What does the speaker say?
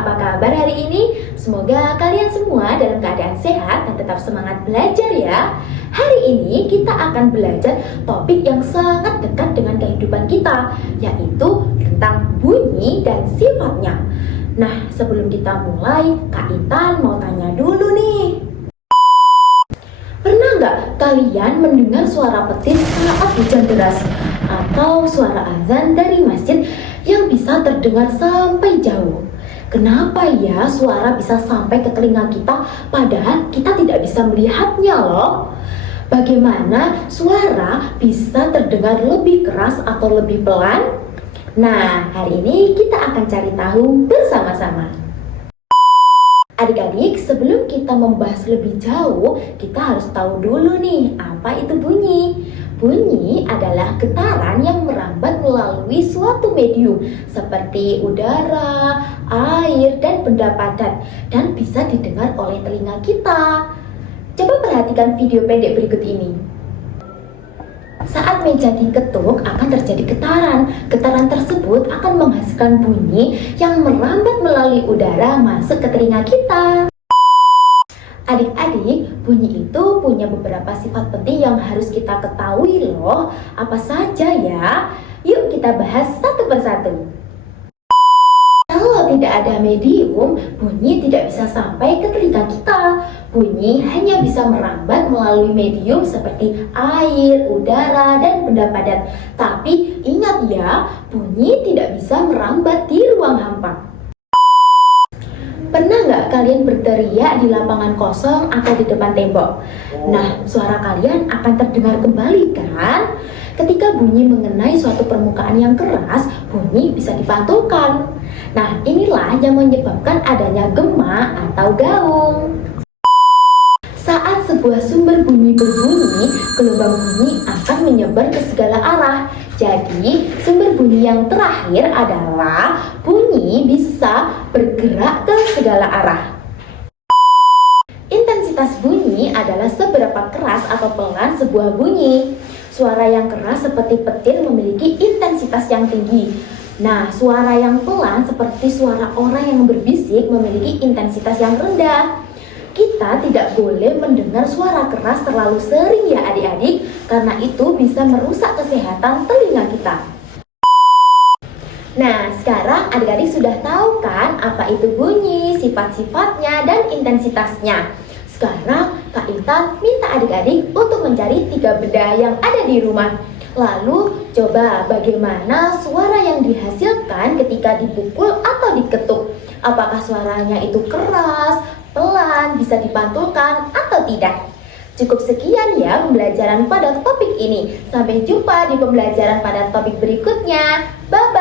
apa kabar hari ini? Semoga kalian semua dalam keadaan sehat dan tetap semangat belajar ya. Hari ini kita akan belajar topik yang sangat dekat dengan kehidupan kita, yaitu tentang bunyi dan sifatnya. Nah, sebelum kita mulai, Kak Intan mau tanya dulu nih. Pernah nggak kalian mendengar suara petir saat hujan deras? Atau suara azan dari masjid yang bisa terdengar sampai jauh? Kenapa ya suara bisa sampai ke telinga kita padahal kita tidak bisa melihatnya loh? Bagaimana suara bisa terdengar lebih keras atau lebih pelan? Nah, hari ini kita akan cari tahu bersama-sama. Adik-adik, sebelum kita membahas lebih jauh, kita harus tahu dulu nih, apa itu bunyi? Bunyi adalah getaran yang merambat melalui suatu medium seperti udara, air, dan benda padat dan bisa didengar oleh telinga kita. Coba perhatikan video pendek berikut ini. Saat meja diketuk akan terjadi getaran. Getaran tersebut akan menghasilkan bunyi yang merambat melalui udara masuk ke telinga kita. Adik-adik, bunyi itu punya beberapa sifat penting yang harus kita ketahui loh. Apa saja ya? Yuk kita bahas satu persatu. Kalau tidak ada medium, bunyi tidak bisa sampai ke telinga kita. Bunyi hanya bisa merambat melalui medium seperti air, udara, dan benda padat. Tapi ingat ya, bunyi tidak bisa merambat di ruang hampa. Pernah nggak kalian berteriak di lapangan kosong atau di depan tembok? Nah, suara kalian akan terdengar kembali kan? Ketika bunyi mengenai suatu permukaan yang keras, bunyi bisa dipantulkan. Nah, inilah yang menyebabkan adanya gema atau gaung. Saat sebuah sumber bunyi berbunyi, gelombang bunyi akan menyebar ke segala arah. Jadi, sumber bunyi yang terakhir adalah bunyi bisa bergerak ke segala arah. Intensitas bunyi adalah seberapa keras atau pelan sebuah bunyi. Suara yang keras seperti petir memiliki intensitas yang tinggi. Nah, suara yang pelan seperti suara orang yang berbisik memiliki intensitas yang rendah. Kita tidak boleh mendengar suara keras terlalu sering ya adik-adik, karena itu bisa merusak kesehatan telinga kita. Nah, sekarang adik-adik sudah tahu kan apa itu bunyi, sifat-sifatnya, dan intensitasnya. Sekarang Kak Intan minta adik-adik untuk mencari 3 benda yang ada di rumah. Lalu coba bagaimana suara yang dihasilkan ketika dipukul atau diketuk. Apakah suaranya itu keras, pelan, bisa dipantulkan atau tidak? Cukup sekian ya pembelajaran pada topik ini. Sampai jumpa di pembelajaran pada topik berikutnya. Bye-bye.